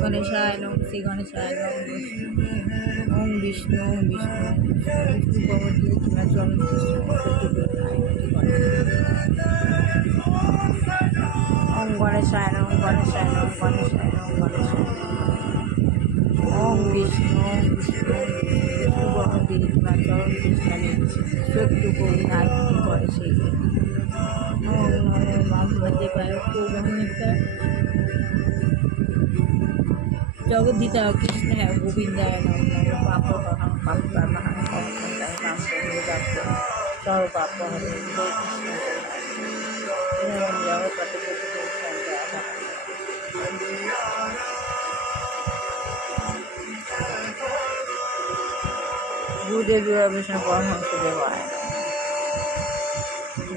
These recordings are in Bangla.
গণেশায় নমঃ শ্রী গণেশায় নমঃ ওম বিষ্ণু ওম বিষ্ণু বিষ্ণু ভগবতী কিংবা চরণ ওম গণেশায় নমঃ গণেশায় নমঃ গণেশায় নমঃ গণেশায় ওম বিষ্ণু ওম বিষ্ণু বিষ্ণু ভগবতী কিংবা চরণ কৃষ্ণানে চোদ্দ করি নাই কি করে সেই মাঝে পায় খুব অনেকটা জগদ্ধিতা কৃষ্ণ হ্যাঁ গোবিন্দায় নম নম পাপ হরং পাপ কর্মহং পরমন্তায় কাম করিদাপ্ত সর্ব পাপ হরে কৃষ্ণ জগৎপতি গুরুদেব বিষ্ণু পরমহংস দেবায়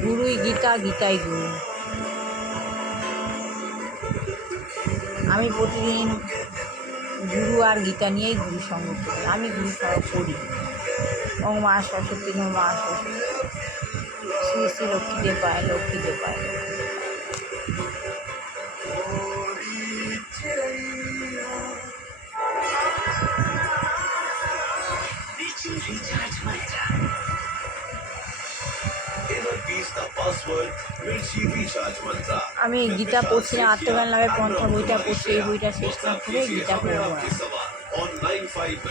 গুরুই গীতা গীতাই গুরু। আমি প্রতিদিন গুরু আর গীতা নিয়েই গুরু সঙ্গ করি, আমি গুরু সঙ্গ করি। ও মা সরস্বতী নো মা সরস্বতী শ্রী শ্রী লক্ষ্মীদেব পায় লক্ষ্মীদেব পায়। আমি গীতা পড়ছি না, আত্মজ্ঞান লাভের পন্থা বইটা পড়ছি, এই বইটা শেষ না করে গীতা পড়বো না।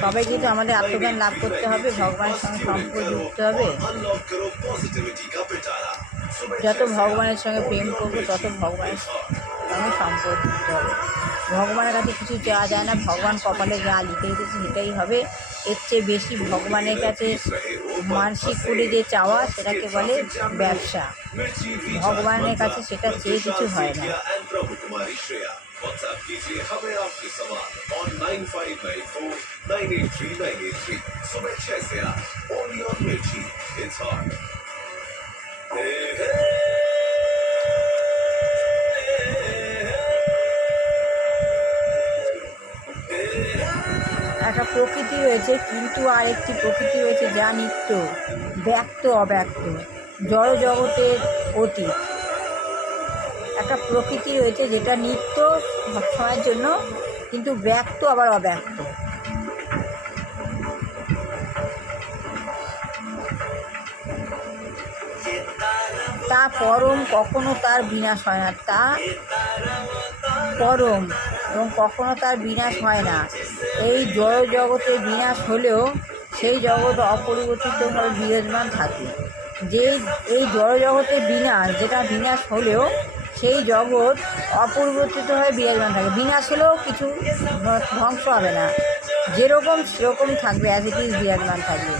সবাই কিন্তু আমাদের আত্মজ্ঞান লাভ করতে হবে, ভগবানের সঙ্গে সম্পর্ক যুক্ত হবে। যত ভগবানের সঙ্গে প্রেম করবো তত ভগবানের সঙ্গে সম্পর্ক যুক্ত হবে। ভগবানের কাছে কিছু চাওয়া যায় না, ভগবান কপালে যা লিখে রেখেছে সেটাই হবে। এর চেয়ে বেশি ভগবানের কাছে মানসিক করে যে চাওয়া সেটাকে বলে ব্যবসা। ভগবানের কাছে সেটা চেয়ে কিছু হয় না। একটা প্রকৃতি রয়েছে, কিন্তু আরেকটি প্রকৃতি রয়েছে যা নিত্য, ব্যক্ত অব্যক্ত, জড় জগতের অতীত। একটা প্রকৃতি রয়েছে যেটা নিত্য সবসময়ের জন্য, কিন্তু ব্যক্ত আবার অব্যক্ত। তা পরম, কখনো তার বিনাশ হয় না। তা পরম এবং কখনো তার বিনাশ হয় না। এই জড় জগতে বিনাশ হলেও সেই জগৎ অপরিবর্তিতভাবে বিরাজমান থাকে। যে এই জড় জগতে বিনাশ, যেটা বিনাশ হলেও সেই জগৎ অপরিবর্তিতভাবে বিরাজমান থাকে। বিনাশ হলেও কিছু ধ্বংস হবে না, যেরকম সেরকম থাকবে, অ্যাজ ইট ইজ বিরাজমান থাকবে।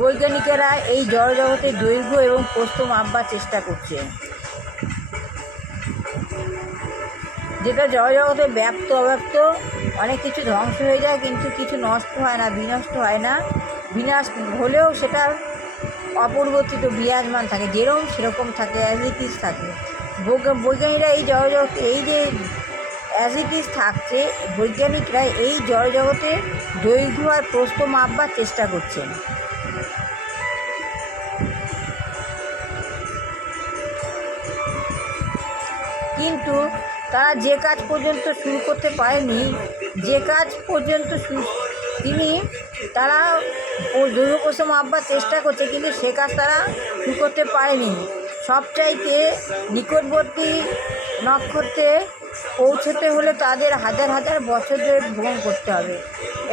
বৈজ্ঞানিকেরা এই জড় জগতের দৈর্ঘ্য এবং প্রস্থ মাপবার চেষ্টা করছে। যেটা জড় জগতে ব্যাপ্ত অব্যক্ত, অনেক কিছু ধ্বংস হয়ে যায় কিন্তু কিছু নষ্ট হয় না, বিনষ্ট হয় না। বিনাশ হলেও সেটা অপরিবর্তিত বিরাজমান থাকে, যেরকম সেরকম থাকে, অ্যাজ ইট ইজ থাকে। বৈজ্ঞানিকরা এই জড় জগতে এই যে অ্যাজ ইট ইজ থাকছে, বৈজ্ঞানিকরা এই জড় জগতে দৈর্ঘ্য আর প্রস্থ মাপবার চেষ্টা করছেন। কিন্তু তারা যে কাজ পর্যন্ত শুরু করতে পারেনি, যে কাজ পর্যন্ত তারা দৈর্ঘ্য প্রস্থ মাপবার চেষ্টা করছে, কিন্তু সে কাজ তারা শুরু করতে পারেনি। সবচাইতে নিকটবর্তী নক্ষত্রে পৌঁছতে হলে তাদের হাজার হাজার বছর ধরে ভ্রমণ করতে হবে।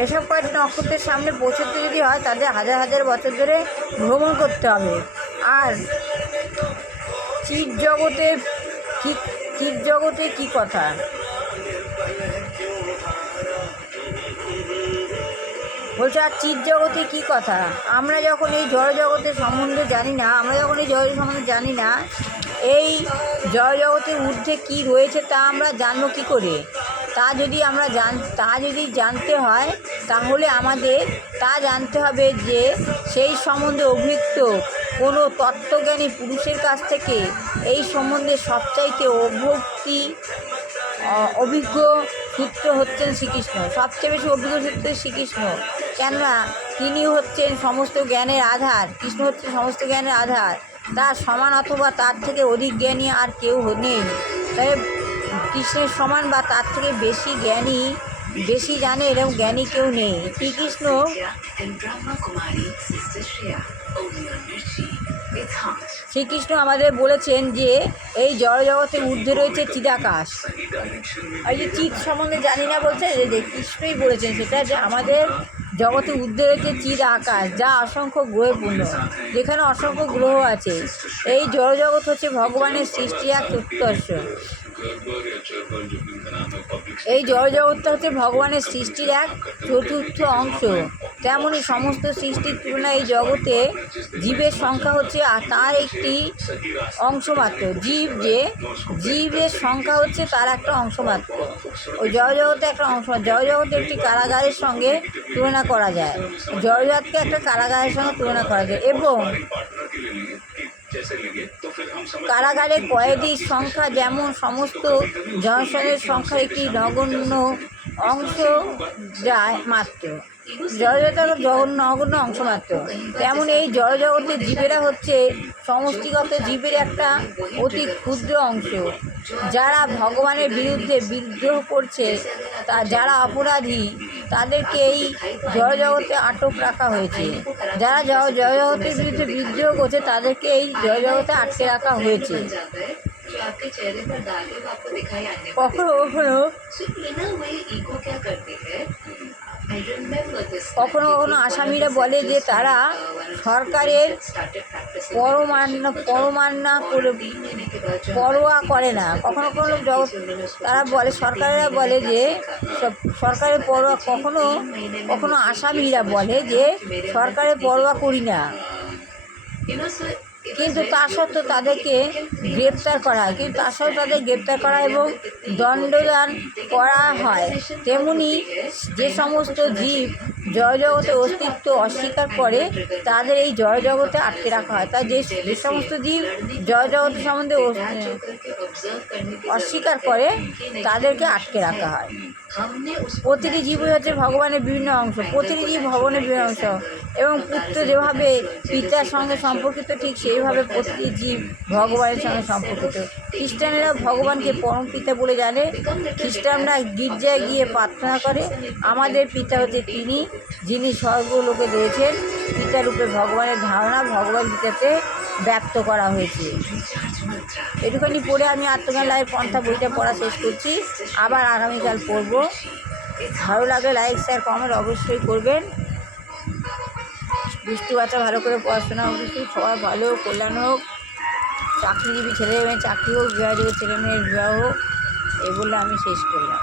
এসব কয়েকটি নক্ষত্রের সামনে পৌঁছতে যদি হয় তাদের হাজার হাজার বছর ধরে ভ্রমণ করতে হবে। আর চিৎ জগতে কী কথা, বলছে আর চিৎ জগতে কী কথা। আমরা যখন এই জড় জগতের সম্বন্ধে জানি না, এই জড় জগতের ঊর্ধ্বে কী রয়েছে তা আমরা জানবো কী করে? তা যদি জানতে হয় তাহলে আমাদের তা জানতে হবে যে সেই সম্বন্ধে অভিজ্ঞ কোনো তত্ত্বজ্ঞানী পুরুষের কাছ থেকে এই সম্বন্ধে সবচাইতে অভিজ্ঞ সূত্র হচ্ছেন শ্রীকৃষ্ণ। সবচেয়ে বেশি অভিজ্ঞ সূত্র শ্রীকৃষ্ণ, কেননা তিনি হচ্ছেন সমস্ত জ্ঞানের আধার। কৃষ্ণ হচ্ছেন সমস্ত জ্ঞানের আধার। তার সমান অথবা তার থেকে অধিক জ্ঞানী আর কেউ নেই। তাই কৃষ্ণের সমান বা তার থেকে বেশি জ্ঞানী, বেশি জানে এরকম জ্ঞানী কেউ নেই। শ্রীকৃষ্ণ শ্রীকৃষ্ণ আমাদের বলেছেন যে এই জড়জগতের ঊর্ধ্বে রয়েছে চিদাকাশ। আর যে চিৎ সম্বন্ধে জানি না বলছে, যে কৃষ্ণই বলেছেন সেটা, যে আমাদের জগতে ঊর্ধ্বে রয়েছে চিদ আকাশ, যা অসংখ্য গ্রহে পূর্ণ, যেখানে অসংখ্য গ্রহ আছে। এই জড়জগৎ হচ্ছে ভগবানের সৃষ্টি এক চতুর্থ। এই জড়জগৎটা হচ্ছে ভগবানের সৃষ্টির এক চতুর্থ অংশ। তেমনই সমস্ত সৃষ্টির তুলনায় এই জগতে জীবের সংখ্যা হচ্ছে তার একটি অংশ মাত্র। জীবের সংখ্যা হচ্ছে তার একটা অংশ মাত্র। ওই জড়জগতে একটা অংশ, জড়জগতে একটি কারাগারের সঙ্গে তুলনা করা যায়, জড়জগৎকে একটা কারাগারের সঙ্গে তুলনা করা যায়। এবং কারাগারে কয়েদির সংখ্যা যেমন সমস্ত জনসনের সংখ্যার একটি নগণ্য অংশ যায় মাত্র, জড়জগতের নগণ্য অংশ মাত্র, তেমন এই জড়জগতের জীবেরা হচ্ছে সমষ্টিগত জীবের একটা অতি ক্ষুদ্র অংশ। যারা ভগবানের বিরুদ্ধে বিদ্রোহ করছে, যারা অপরাধী, তাদেরকে এই জড়জগতে আটক রাখা হয়েছে। যারা জড়জগতের বিরুদ্ধে বিদ্রোহ করছে, তাদেরকে এই জড়জগতে আটকে রাখা হয়েছে। কখনো কখনো আসামিরা বলে যে তারা সরকারের পরোয়া করে না। কখনো তারা বলে, সরকারেরা বলে যে সরকারের পরোয়া, কখনো আসামিরা বলে যে সরকারের পরোয়া করি না, কিন্তু তা সত্ত্বেও তাদেরকে গ্রেপ্তার করা হয়, এবং দণ্ডদান করা হয়। তেমনি যে সমস্ত জীব জড়জগতে অস্তিত্ব অস্বীকার করে, তাদের এই জড়জগতে আটকে রাখা হয়। তাই যে সমস্ত জীব জড়জগৎ সম্বন্ধে অস্বীকার করে, তাদেরকে আটকে রাখা হয়। প্রতিটি জীবই হচ্ছে ভগবানের বিভিন্ন অংশ, এবং পুত্র যেভাবে পিতার সঙ্গে সম্পর্কিত, ঠিক সেইভাবে প্রতিটি জীব ভগবানের সঙ্গে সম্পর্কিত। খ্রিস্টানেরা ভগবানকে পরম পিতা বলে জানে। খ্রিস্টানরা গির্জায় গিয়ে প্রার্থনা করে, আমাদের পিতা হচ্ছে তিনি, যিনি স্বর্গলোকে রয়েছেন। পিতারূপে ভগবানের ধারণা ভগবদ্গীতাতে ব্যক্ত করা হয়েছে। এটুখানি পড়ে আমি আত্মজ্ঞান লাইফ পন্থা বইটা পড়া শেষ করছি। আবার আগামীকাল পড়ব। ভালো লাগলে লাইক, শেয়ার, কমেন্ট অবশ্যই করবেন। দুষ্টু বাচ্চা ভালো করে পড়াশোনা হোক, সবার ভালো কল্যাণ হোক, চাকরিজীবী ছেলে মেয়ে চাকরি হোক, বিবাহজীবী ছেলে মেয়ের বিবাহ হোক, এই বলে আমি শেষ করলাম।